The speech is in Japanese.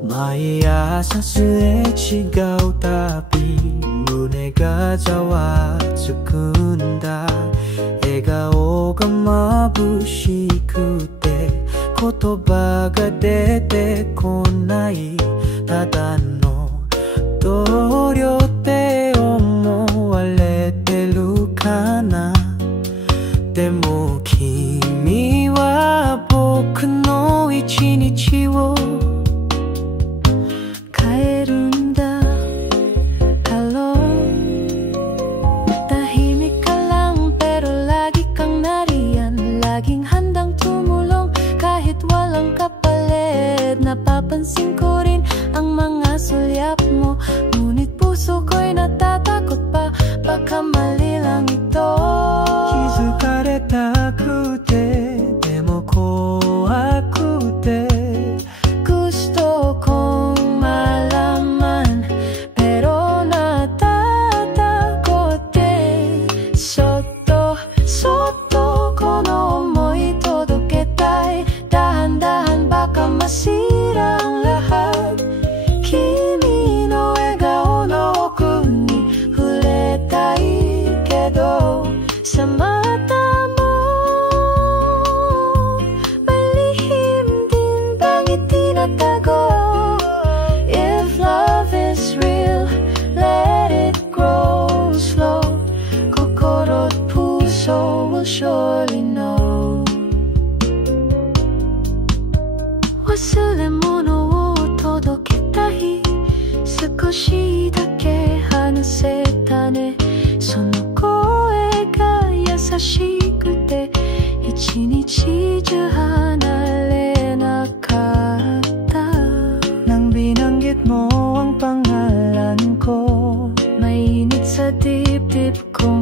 마이아사스의 지가오 답이胸がざわつくんだ笑顔が眩しくて言葉が出てこないただの同僚って思われてるかなでも君は僕の一日を変えるんだ Hello tahimik ka lang pero lagi kang nariyan laging handang tumulong kahit walang kapalit napapansin ko rin ang mga sulyap mo ngunit puso ko'y natatakot pa baka mali lang ito 気づかれたくてでも怖くて gusto kong malaman pero natatakot din Soto, soto ko no mo'y todoketay dahan-dahan baka masira ang lahat Kimi no egao no oku ni furetai kedo sa mata mo malihim din bang itinatago If love is real, let it grow slow Kokoro at puso will surely know 忘れ物を届けたい少しだけ話せたねその声が優しくて一日中離れなかったnang binanggit mo ang pangalan ko mainit sa dibdib ko